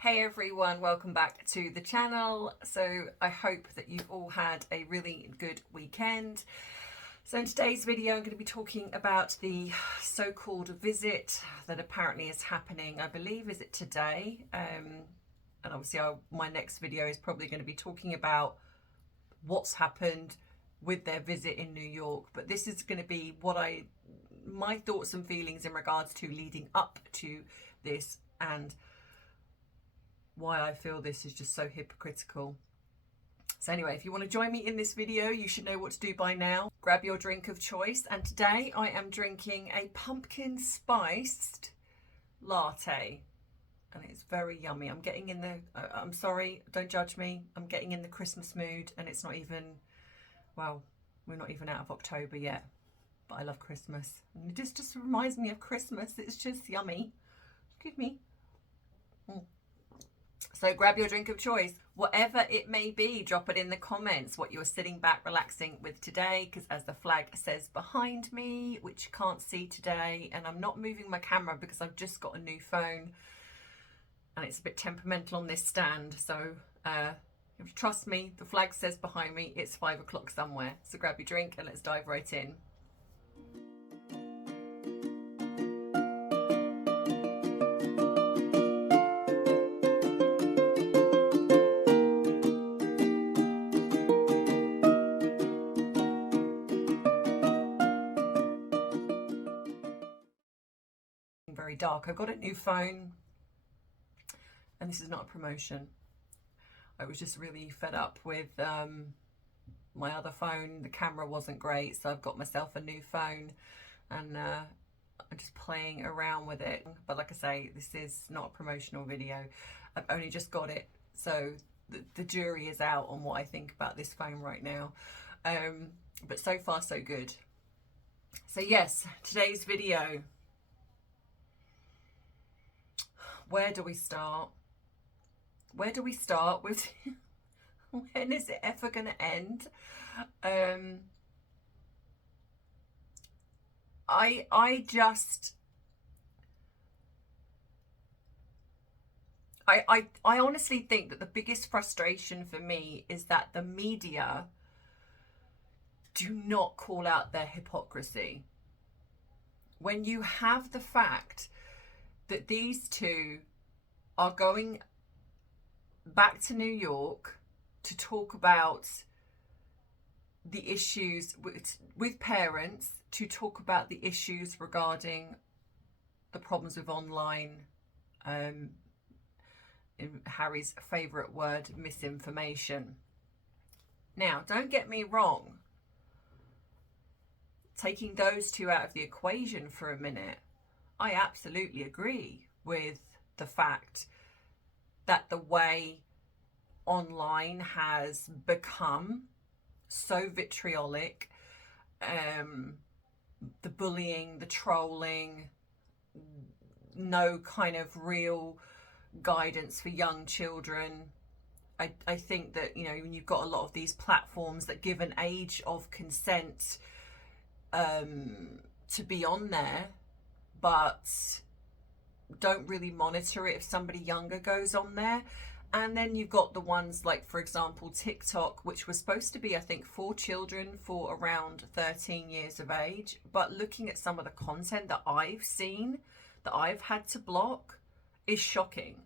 Hey everyone, welcome back to the channel. So I hope that you've all had a really good weekend. So in today's video I'm going to be talking about the so-called visit that apparently is happening, I believe, is it today? And obviously my next video is probably going to be talking about what's happened with their visit in New York, but this is going to be my thoughts and feelings in regards to leading up to this and why I feel this is just so hypocritical. So anyway, if you want to join me in this video, you should know what to do by now. Grab your drink of choice, and today I am drinking a pumpkin spiced latte and it's very yummy. I'm getting in the I'm sorry, don't judge me, I'm getting in the Christmas mood, and it's not even, well, we're not even out of October yet, but I love Christmas and it just reminds me of Christmas. It's just yummy. Excuse me. So grab your drink of choice, whatever it may be. Drop it in the comments what you're sitting back relaxing with today, because as the flag says behind me, which you can't see today, and I'm not moving my camera because I've just got a new phone and it's a bit temperamental on this stand. So if you trust me, the flag says behind me it's 5 o'clock somewhere. So grab your drink and let's dive right in. Very dark. I've got a new phone and this is not a promotion. I was just really fed up with my other phone. The camera wasn't great, so I've got myself a new phone and I'm just playing around with it. But like I say, this is not a promotional video. I've only just got it, so the jury is out on what I think about this phone right now. But so far so good. So yes, today's video. Where do we start? Where do we start with when is it ever going to end? I honestly think that the biggest frustration for me is that the media do not call out their hypocrisy. When you have the fact that these two are going back to New York to talk about the issues with parents, to talk about the issues regarding the problems with online, in Harry's favourite word, misinformation. Now, don't get me wrong, taking those two out of the equation for a minute, I absolutely agree with the fact that the way online has become so vitriolic, the bullying, the trolling, no kind of real guidance for young children. I think that, you know, when you've got a lot of these platforms that give an age of consent to be on there, but don't really monitor it if somebody younger goes on there. And then you've got the ones like, for example, TikTok, which was supposed to be, I think, for children for around 13 years of age. But looking at some of the content that I've seen, that I've had to block, is shocking.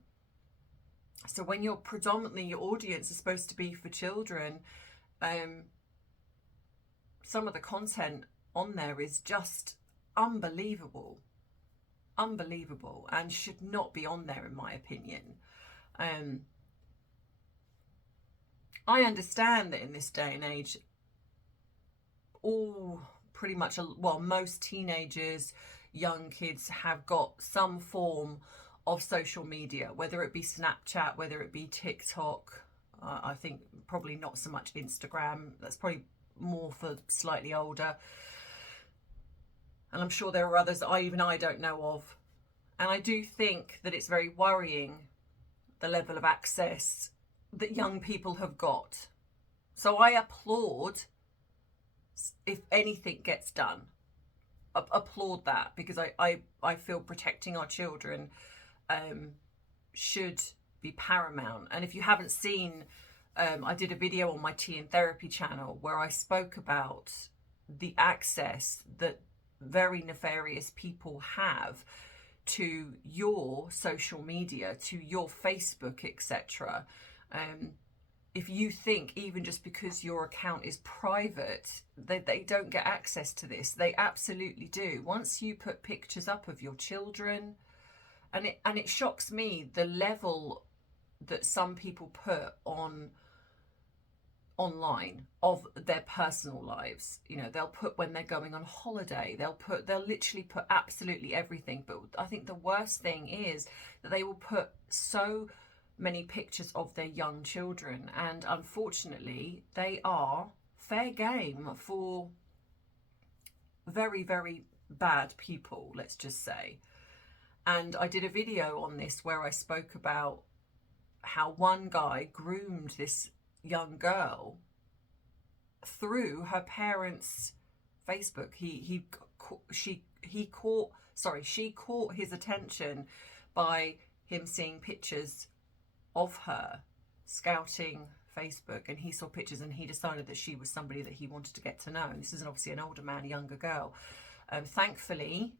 So when you're predominantly, your audience is supposed to be for children, some of the content on there is just unbelievable, and should not be on there, in my opinion. I understand that in this day and age, pretty much, well, most teenagers, young kids have got some form of social media, whether it be Snapchat, whether it be TikTok. I think probably not so much Instagram. That's probably more for slightly older. And I'm sure there are others that I don't know of. And I do think that it's very worrying, the level of access that young people have got. So I applaud if anything gets done. Applaud that, because I feel protecting our children should be paramount. And if you haven't seen, I did a video on my Tea and Therapy channel where I spoke about the access that very nefarious people have to your social media, to your Facebook, etc. If you think even just because your account is private, they don't get access to this, they absolutely do. Once you put pictures up of your children, and it shocks me the level that some people put online of their personal lives. You know, they'll put when they're going on holiday, they'll literally put absolutely everything. But I think the worst thing is that they will put so many pictures of their young children, and unfortunately they are fair game for very, very bad people, let's just say. And I did a video on this where I spoke about how one guy groomed this young girl through her parents' Facebook. She caught his attention by him seeing pictures of her scouting Facebook, and he saw pictures and he decided that she was somebody that he wanted to get to know. And this is obviously an older man, a younger girl. Thankfully,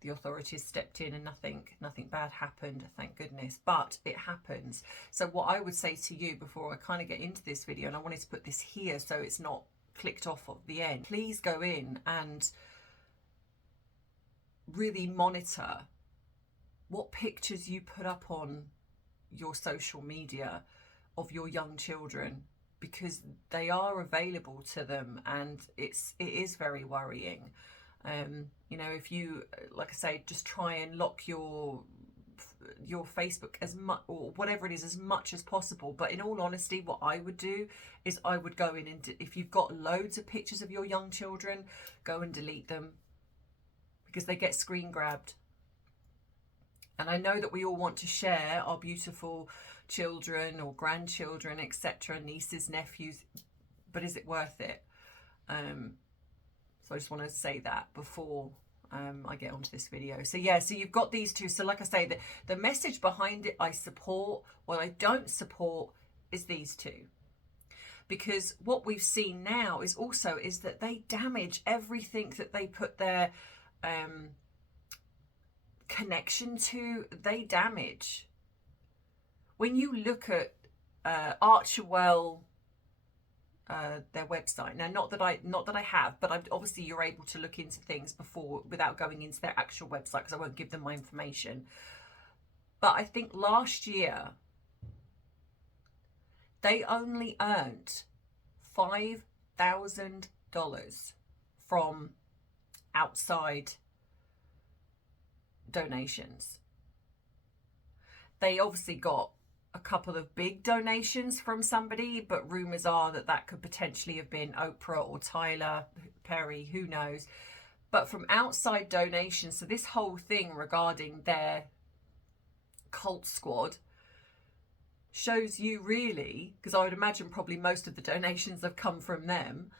the authorities stepped in and nothing bad happened, thank goodness, but it happens. So what I would say to you before I kind of get into this video, and I wanted to put this here so it's not clicked off at the end, please go in and really monitor what pictures you put up on your social media of your young children, because they are available to them, and it is very worrying. You know, if you, like I say, just try and lock your Facebook as much, or whatever it is, as much as possible. But in all honesty, what I would do is I would go in and, if you've got loads of pictures of your young children, go and delete them, because they get screen grabbed. And I know that we all want to share our beautiful children or grandchildren, etc., nieces, nephews, but is it worth it? So I just want to say that before I get onto this video. So yeah, so you've got these two. So like I say, the message behind it I support. What I don't support is these two. Because what we've seen now is that they damage everything that they put their connection to. They damage. When you look at Archewell, their website, now not that I have, but obviously you're able to look into things before without going into their actual website, because I won't give them my information. But I think last year they only earned $5,000 from outside donations. They obviously got a couple of big donations from somebody, but rumours are that could potentially have been Oprah or Tyler Perry, who knows. But from outside donations, so this whole thing regarding their cult squad shows you really, because I would imagine probably most of the donations have come from them,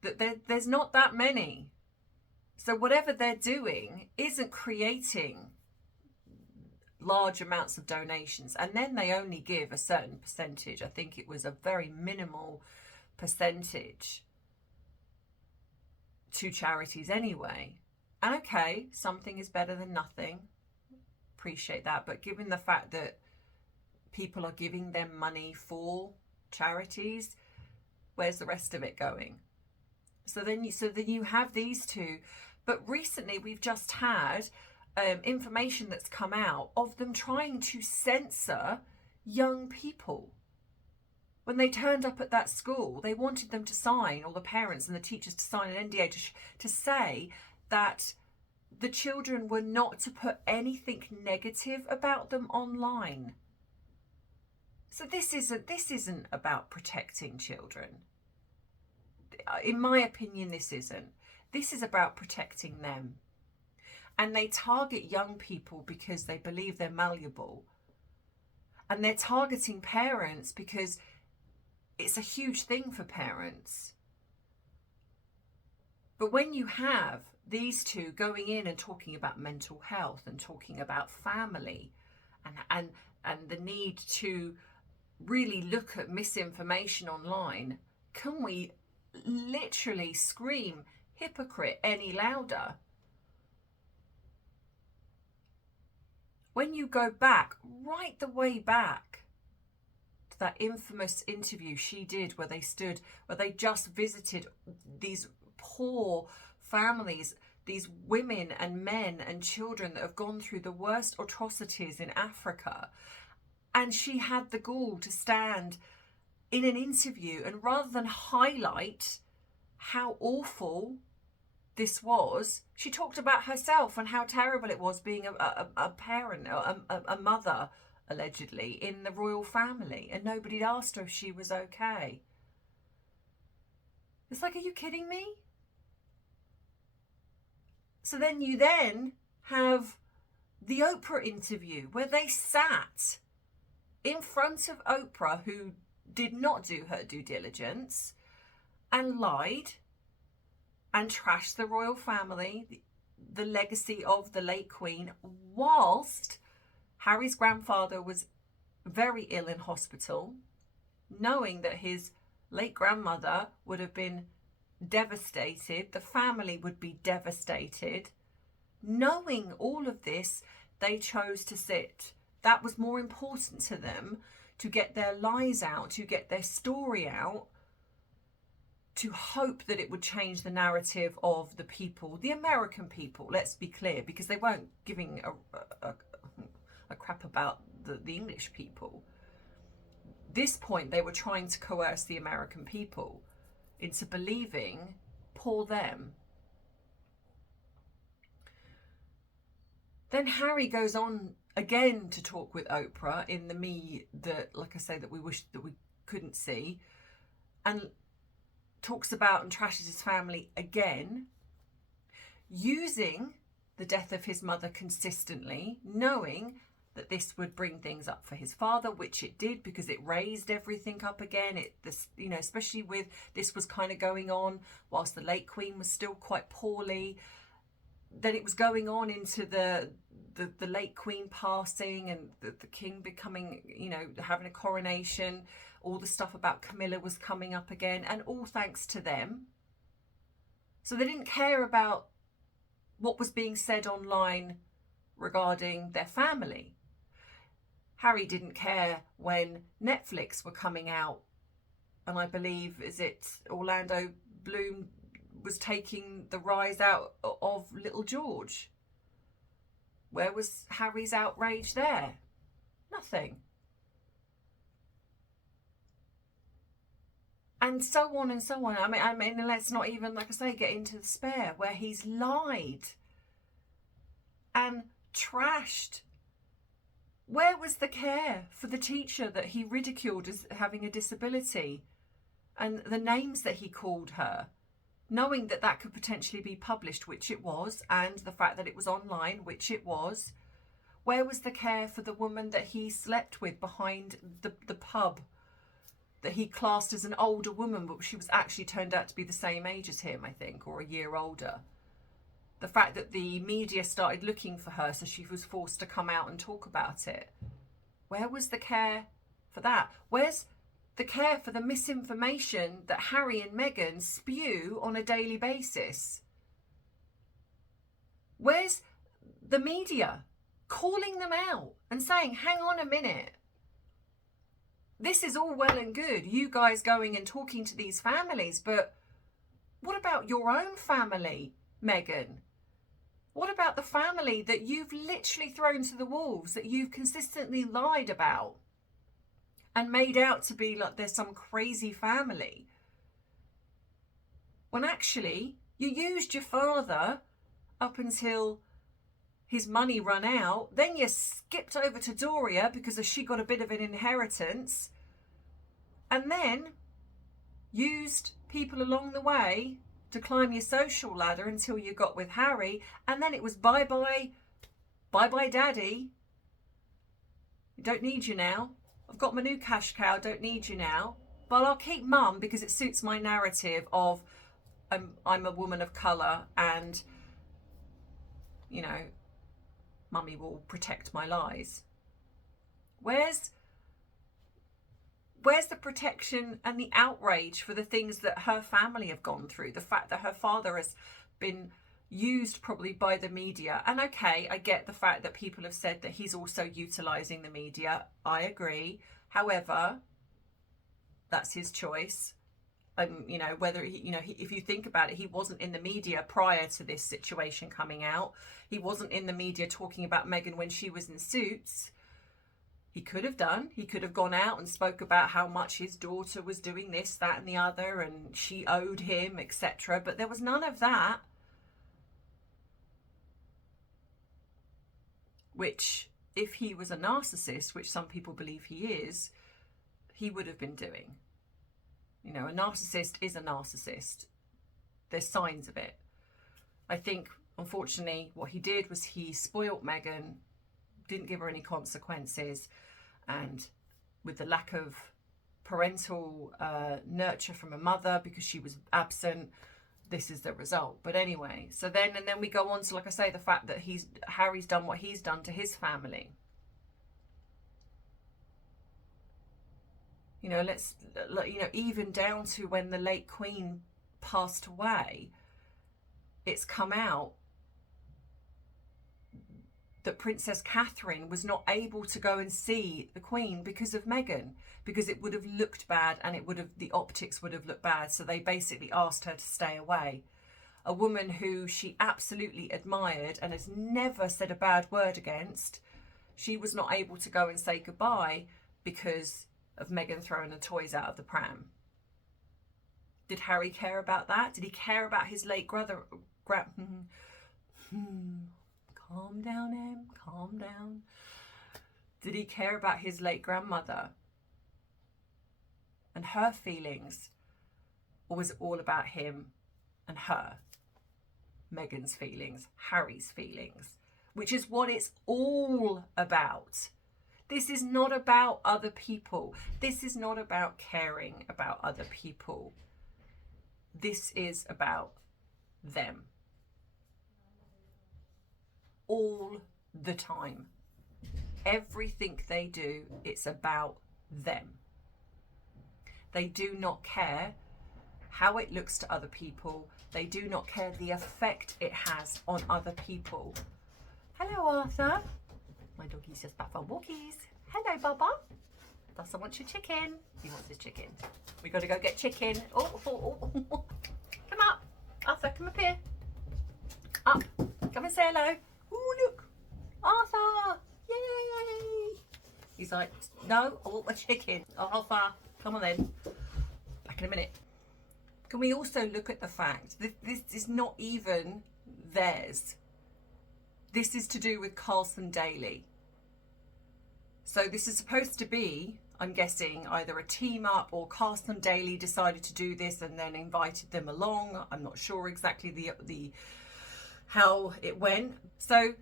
that there's not that many. So whatever they're doing isn't creating large amounts of donations, and then they only give a certain percentage. I think it was a very minimal percentage to charities anyway. And okay, something is better than nothing, appreciate that, but given the fact that people are giving them money for charities, where's the rest of it going? So then you have these two. But recently we've just had information that's come out of them trying to censor young people. When they turned up at that school, they wanted them to sign, or the parents and the teachers to sign an NDA to say that the children were not to put anything negative about them online. So this isn't about protecting children. In my opinion, this isn't. This is about protecting them. And they target young people because they believe they're malleable. And they're targeting parents because it's a huge thing for parents. But when you have these two going in and talking about mental health and talking about family and the need to really look at misinformation online, can we literally scream hypocrite any louder? When you go back, right the way back to that infamous interview she did where they just visited these poor families, these women and men and children that have gone through the worst atrocities in Africa. And she had the gall to stand in an interview, and rather than highlight how awful this was, she talked about herself and how terrible it was being a parent, a mother, allegedly, in the royal family, and nobody asked her if she was okay. It's like, are you kidding me? So then you have the Oprah interview where they sat in front of Oprah, who did not do her due diligence, and lied and trashed the royal family, the legacy of the late Queen, whilst Harry's grandfather was very ill in hospital, knowing that his late grandmother would have been devastated, the family would be devastated. Knowing all of this, they chose to sit. That was more important to them, to get their lies out, to get their story out, to hope that it would change the narrative of the people, the American people, let's be clear, because they weren't giving a crap about the English people. This point, they were trying to coerce the American people into believing, poor them. Then Harry goes on again to talk with Oprah in the me that, like I say, that we wish that we couldn't see, and talks about and trashes his family again, using the death of his mother consistently, knowing that this would bring things up for his father, which it did, because it raised everything up again. Especially with this was kind of going on whilst the late Queen was still quite poorly. Then it was going on into the late Queen passing and the King becoming, having a coronation. All the stuff about Camilla was coming up again, and all thanks to them. So they didn't care about what was being said online regarding their family. Harry didn't care when Netflix were coming out, and I believe, is it Orlando Bloom was taking the rise out of little George. Where was Harry's outrage there? Nothing. And so on and so on. I mean, let's not even, like I say, get into the spare, where he's lied and trashed. Where was the care for the teacher that he ridiculed as having a disability, and the names that he called her, knowing that that could potentially be published, which it was, and the fact that it was online, which it was? Where was the care for the woman that he slept with behind the pub, that he classed as an older woman, but she was actually turned out to be the same age as him, I think, or a year older? The fact that the media started looking for her, so she was forced to come out and talk about it. Where was the care for that? Where's the care for the misinformation that Harry and Meghan spew on a daily basis? Where's the media calling them out and saying, hang on a minute, this is all well and good, you guys going and talking to these families, but what about your own family, Meghan? What about the family that you've literally thrown to the wolves, that you've consistently lied about and made out to be like there's some crazy family, when actually you used your father up until his money run out, then you skipped over to Doria because she got a bit of an inheritance, and then used people along the way to climb your social ladder until you got with Harry, and then it was bye-bye daddy, don't need you now, I've got my new cash cow, don't need you now, but I'll keep mum because it suits my narrative of I'm a woman of colour, and mummy will protect my lies. Where's the protection and the outrage for the things that her family have gone through? The fact that her father has been used probably by the media. And okay, I get the fact that people have said that he's also utilising the media. I agree. However, that's his choice. You know, whether he, you know, if you think about it, he wasn't in the media prior to this situation coming out. He wasn't in the media talking about Meghan when she was in Suits. He could have done. He could have gone out and spoke about how much his daughter was doing this, that and the other, and she owed him, etc. But there was none of that. Which, if he was a narcissist, which some people believe he is, he would have been doing. You know, a narcissist is a narcissist. There's signs of it. I think, unfortunately, what he did was he spoilt Meghan, didn't give her any consequences, and with the lack of parental nurture from a mother because she was absent, this is the result. But anyway, so then we go on to, like I say, the fact that Harry's done what he's done to his family. You know, even down to when the late Queen passed away, it's come out that Princess Catherine was not able to go and see the Queen because of Meghan, because it would have looked bad and the optics would have looked bad. So they basically asked her to stay away. A woman who she absolutely admired and has never said a bad word against, she was not able to go and say goodbye because of Meghan throwing the toys out of the pram. Did Harry care about that? Did he care about his late brother? Calm down, Em. Calm down. Did he care about his late grandmother and her feelings? Or was it all about him and her? Meghan's feelings, Harry's feelings, which is what it's all about. This is not about other people. This is not about caring about other people. This is about them. All the time. Everything they do, it's about them. They do not care how it looks to other people. They do not care the effect it has on other people. Hello, Arthur. My doggy's just back for walkies. Hello, Bubba. Doesn't want your chicken. He wants his chicken. We got to go get chicken. Oh. Come up. Arthur, come up here. Up. Come and say hello. Oh, look. Arthur. Yay. He's like, no, I want my chicken. Arthur, come on then. Back in a minute. Can we also look at the fact that this is not even theirs? This is to do with Carson Daly. So this is supposed to be, I'm guessing, either a team up or Carson Daly decided to do this and then invited them along. I'm not sure exactly the how it went. So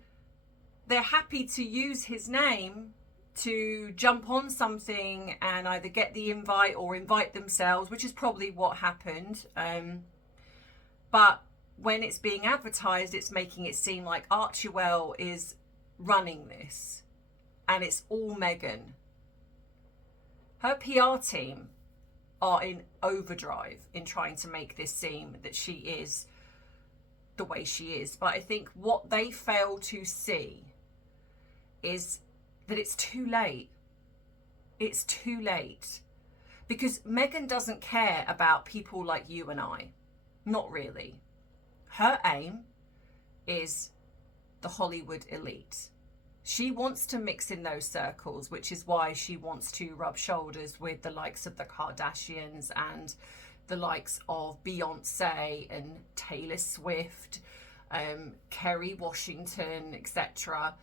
they're happy to use his name to jump on something and either get the invite or invite themselves, which is probably what happened. But when it's being advertised, it's making it seem like Archewell is running this and it's all Meghan. Her PR team are in overdrive in trying to make this seem that she is the way she is. But I think what they fail to see is that it's too late. It's too late. Because Meghan doesn't care about people like you and I. Not really. Her aim is the Hollywood elite. She wants to mix in those circles, which is why she wants to rub shoulders with the likes of the Kardashians and the likes of Beyonce and Taylor Swift, Kerry Washington, etc.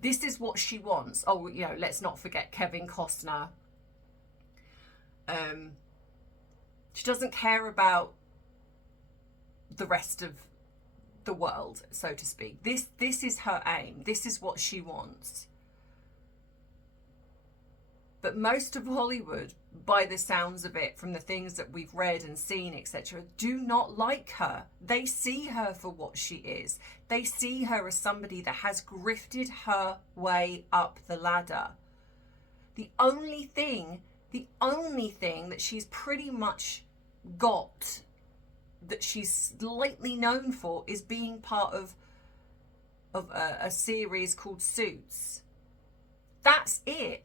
This is what she wants. Oh, you know, let's not forget Kevin Costner. She doesn't care about the rest of the world, so to speak. This is her aim. This is what she wants. But most of Hollywood, by the sounds of it, from the things that we've read and seen, etc., do not like her. They see her for what she is. They see her as somebody that has grifted her way up the ladder. The only thing that she's pretty much got that she's slightly known for is being part of a series called Suits. That's it.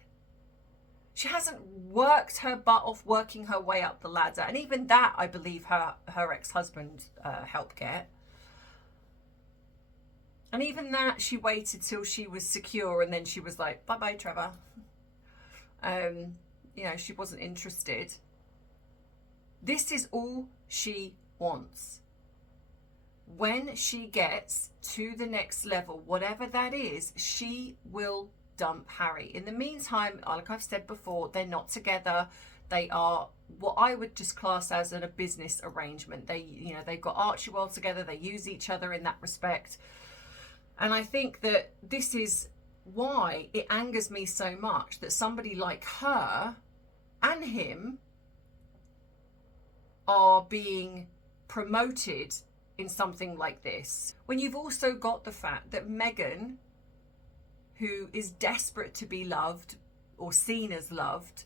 She hasn't worked her butt off working her way up the ladder. And even that, I believe her ex-husband helped get. And even that, she waited till she was secure, and then she was like, bye-bye, Trevor. You know, she wasn't interested. This is all she wants. When she gets to the next level, whatever that is, she will dump Harry. In the meantime, like I've said before, they're not together. They are what I would just class as a business arrangement. They've got Archie well together. They use each other in that respect. And I think that this is why it angers me so much that somebody like her and him are being promoted in something like this. When you've also got the fact that Meghan, who is desperate to be loved or seen as loved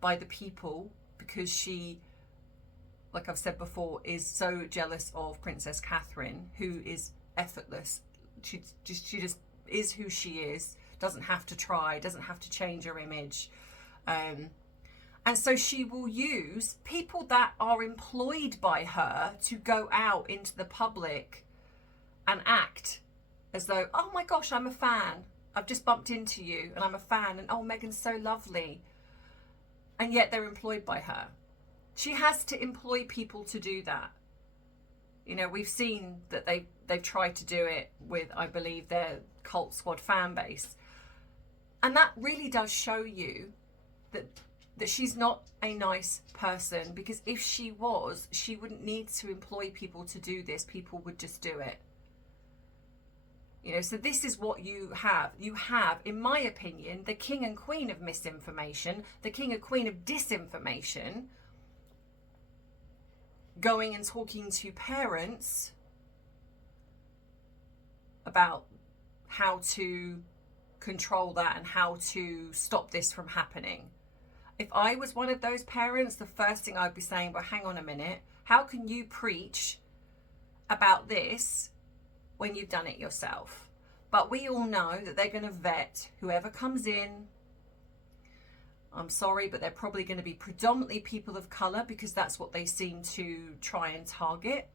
by the people because she, like I've said before, is so jealous of Princess Catherine, who is effortless. She just is who she is, doesn't have to try, doesn't have to change her image. And so she will use people that are employed by her to go out into the public and act as though, oh my gosh, I'm a fan. I've just bumped into you and I'm a fan, and oh, Meghan's so lovely. And yet they're employed by her. She has to employ people to do that. You know, we've seen that they've tried to do it with, I believe, their Cult Squad fan base. And that really does show you that she's not a nice person, because if she was, she wouldn't need to employ people to do this. People would just do it. You know, so this is what you have. You have, in my opinion, the king and queen of misinformation, the king and queen of disinformation, going and talking to parents about how to control that and how to stop this from happening. If I was one of those parents, the first thing I'd be saying, well, hang on a minute, how can you preach about this when you've done it yourself? But we all know that they're going to vet whoever comes in. I'm sorry, but they're probably going to be predominantly people of colour, because that's what they seem to try and target.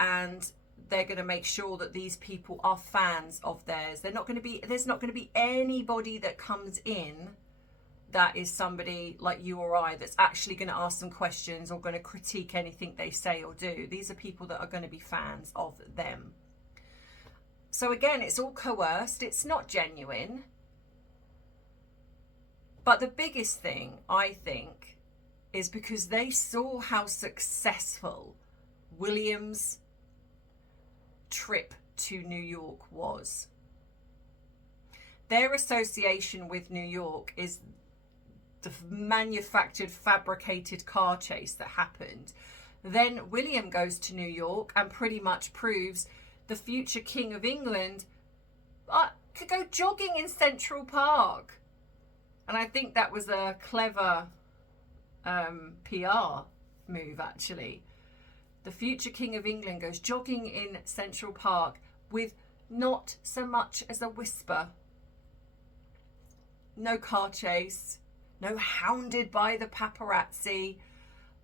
And they're going to make sure that these people are fans of theirs. There's not going to be anybody that comes in that is somebody like you or I that's actually going to ask them questions or going to critique anything they say or do. These are people that are going to be fans of them. So again, it's all coerced. It's not genuine. But the biggest thing, I think, is because they saw how successful William's trip to New York was. Their association with New York is the manufactured, fabricated car chase that happened. Then William goes to New York and pretty much proves the future King of England could go jogging in Central Park. And I think that was a clever PR move, actually. The future King of England goes jogging in Central Park with not so much as a whisper. No car chase, no hounded by the paparazzi.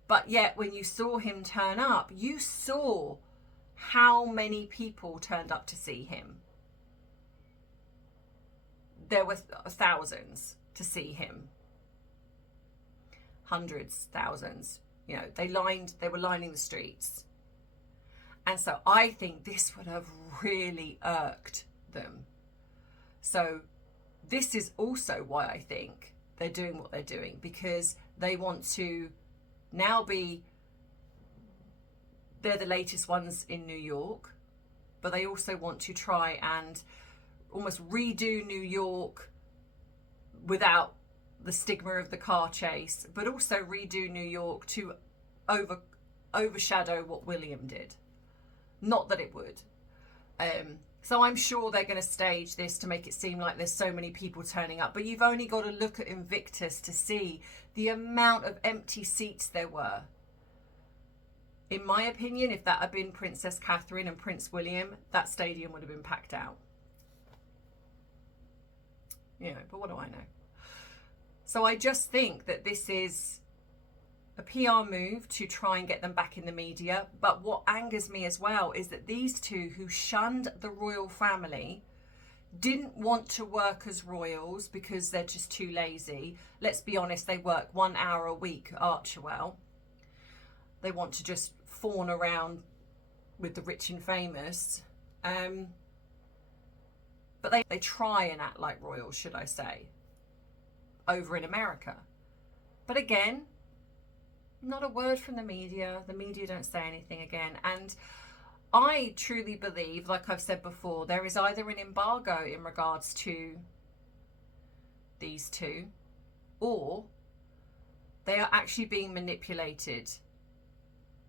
But yet when you saw him turn up, you saw how many people turned up to see him. There were thousands to see him. Hundreds, thousands. You know, they were lining the streets. And so I think this would have really irked them. So this is also why I think they're doing what they're doing, because they want to now they're the latest ones in New York, but they also want to try and almost redo New York without the stigma of the car chase, but also redo New York to overshadow what William did. Not that it would. So I'm sure they're going to stage this to make it seem like there's so many people turning up. But you've only got to look at Invictus to see the amount of empty seats there were. In my opinion, if that had been Princess Catherine and Prince William, that stadium would have been packed out. You know, but what do I know? So I just think that this is a PR move to try and get them back in the media. But what angers me as well is that these two who shunned the royal family didn't want to work as royals because they're just too lazy. Let's be honest, they work 1 hour a week at Archerwell. They want to just fawn around with the rich and famous. But they try and act like royals, should I say, over in America. But again, not a word from the media. The media don't say anything again. And I truly believe, like I've said before, there is either an embargo in regards to these two, or they are actually being manipulated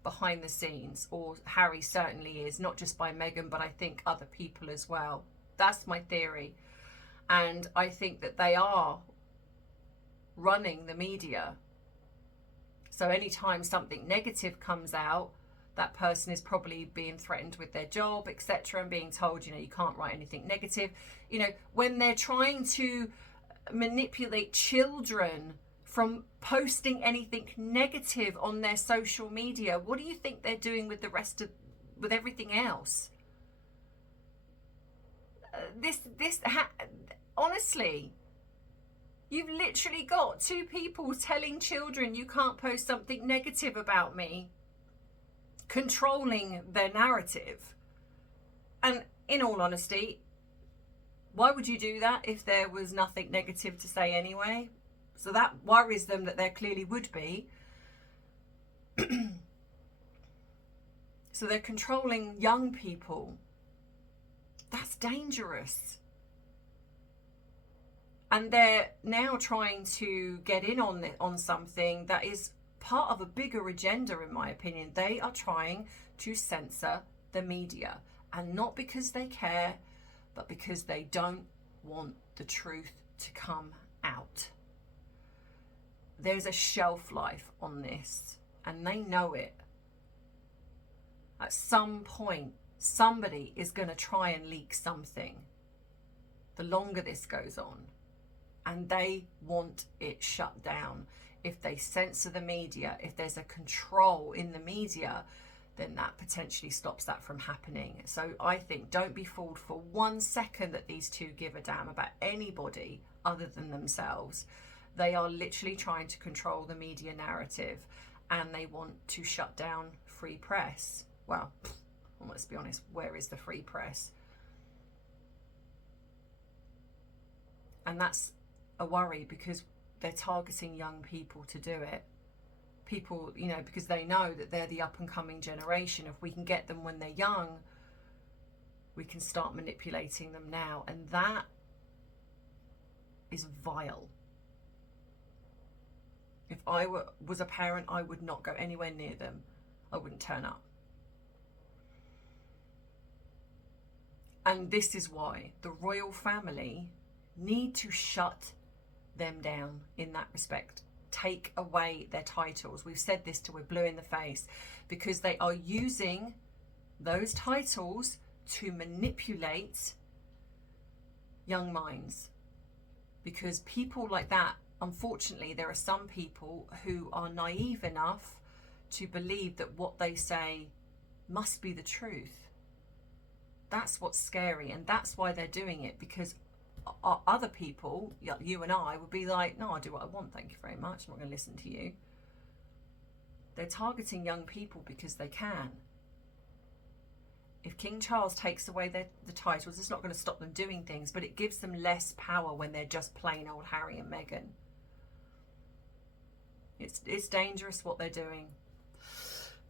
behind the scenes, or Harry certainly is, not just by Meghan, but I think other people as well. That's my theory. And I think that they are running the media. So anytime something negative comes out, that person is probably being threatened with their job, etc., and being told, you know, you can't write anything negative. You know, when they're trying to manipulate children from posting anything negative on their social media, what do you think they're doing with the rest of, with everything else? Honestly, you've literally got two people telling children you can't post something negative about me, controlling their narrative. And in all honesty, why would you do that if there was nothing negative to say anyway? So that worries them, that there clearly would be. So they're controlling young people. That's dangerous. And they're now trying to get in on something that is part of a bigger agenda, in my opinion. They are trying to censor the media, and not because they care, but because they don't want the truth to come out. There's a shelf life on this, and they know it. At some point, somebody is going to try and leak something, the longer this goes on. And they want it shut down. If they censor the media, if there's a control in the media, then that potentially stops that from happening. So I think, don't be fooled for 1 second that these two give a damn about anybody other than themselves. They are literally trying to control the media narrative, and they want to shut down free press. Well, let's be honest, where is the free press? And that's a worry, because they're targeting young people to do it. People, you know, because they know that they're the up and coming generation. If we can get them when they're young, we can start manipulating them now. And that is vile. If I was a parent, I would not go anywhere near them. I wouldn't turn up. And this is why the royal family need to shut them down in that respect. Take away their titles. We've said this till we're blue in the face, because they are using those titles to manipulate young minds. Because people like that, unfortunately, there are some people who are naive enough to believe that what they say must be the truth. That's what's scary, and that's why they're doing it, because other people, you and I, would be like, no, I'll do what I want, thank you very much, I'm not going to listen to you. They're targeting young people because they can. If King Charles takes away the titles, it's not going to stop them doing things, but it gives them less power when they're just plain old Harry and Meghan. It's dangerous what they're doing.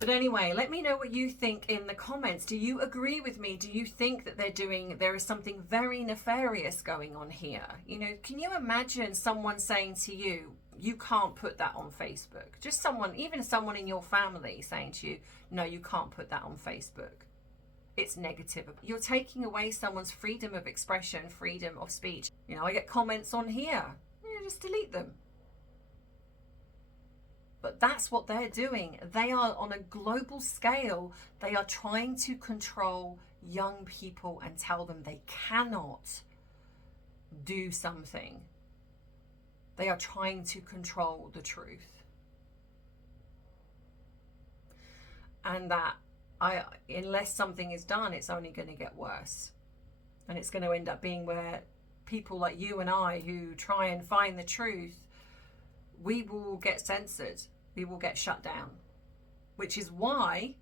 But anyway, let me know what you think in the comments. Do you agree with me? Do you think that there is something very nefarious going on here? You know, can you imagine someone saying to you, you can't put that on Facebook? Just someone, even someone in your family saying to you, no, you can't put that on Facebook. it's negative. You're taking away someone's freedom of expression, freedom of speech. You know, I get comments on here. You just delete them. But that's what they're doing. They are on a global scale. They are trying to control young people and tell them they cannot do something. They are trying to control the truth. And that unless something is done, it's only going to get worse. And it's going to end up being where people like you and I who try and find the truth, we will get censored. We will get shut down. Which is why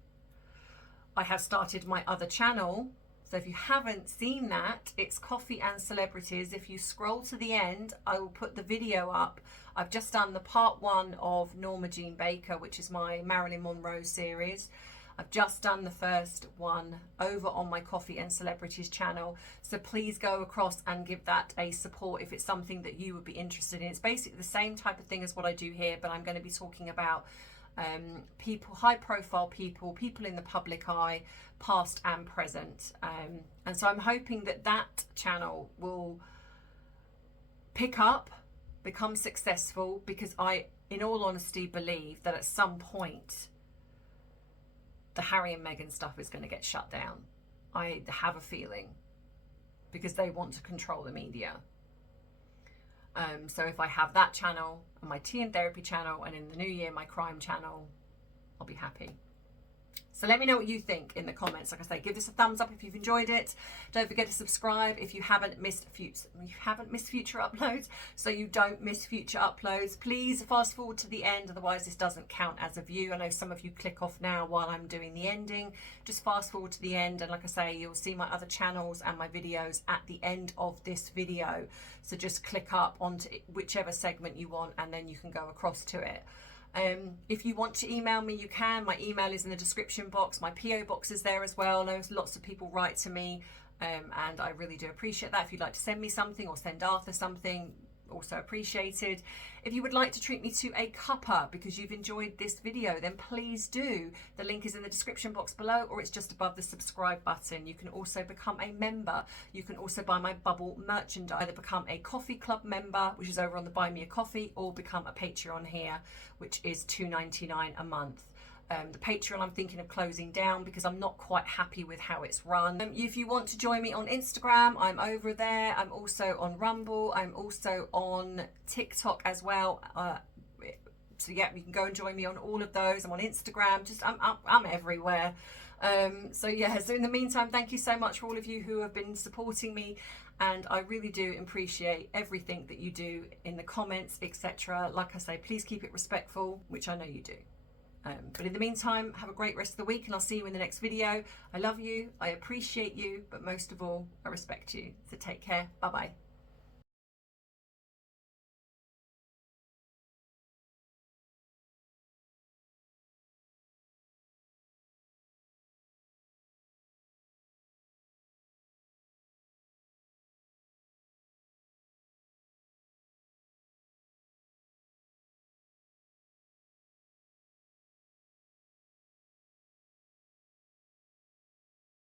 I have started my other channel. So if you haven't seen that, it's Coffee and Celebrities. If you scroll to the end, I will put the video up. I've just done the part 1 of Norma Jean Baker, which is my Marilyn Monroe series. I've just done the first one over on my Coffee and Celebrities channel. So please go across and give that a support if it's something that you would be interested in. It's basically the same type of thing as what I do here, but I'm going to be talking about people, high profile people, people in the public eye, past and present. And so I'm hoping that that channel will pick up, become successful, because I, in all honesty, believe that at some point the Harry and Meghan stuff is going to get shut down. I have a feeling, because they want to control the media. So if I have that channel and my tea and therapy channel, and in the new year my crime channel, I'll be happy. So let me know what you think in the comments. Like I say, give this a thumbs up if you've enjoyed it. Don't forget to subscribe if you haven't missed future uploads, so you don't miss future uploads. Please fast forward to the end, otherwise this doesn't count as a view. I know some of you click off now while I'm doing the ending. Just fast forward to the end, and like I say, you'll see my other channels and my videos at the end of this video. So just click up onto whichever segment you want, and then you can go across to it. If you want to email me, you can. My email is in the description box. My PO box is there as well. I know lots of people write to me, and I really do appreciate that. If you'd like to send me something or send Arthur something, also appreciated. If you would like to treat me to a cuppa because you've enjoyed this video, then please do. The link is in the description box below, or it's just above the subscribe button. You can also become a member. You can also buy my bubble merchandise. Either become a coffee club member, which is over on the Buy Me a Coffee, or become a Patreon here, which is $2.99 a month. The Patreon I'm thinking of closing down because I'm not quite happy with how it's run. If you want to join me on Instagram, I'm over there. I'm also on Rumble. I'm also on TikTok as well. So yeah, you can go and join me on all of those. I'm on Instagram. Just I'm everywhere. So yeah, so in the meantime, thank you so much for all of you who have been supporting me, and I really do appreciate everything that you do in the comments, etc. Like I say, please keep it respectful, which I know you do. But in the meantime, have a great rest of the week, and I'll see you in the next video. I love you, I appreciate you, but most of all, I respect you. So take care. Bye-bye.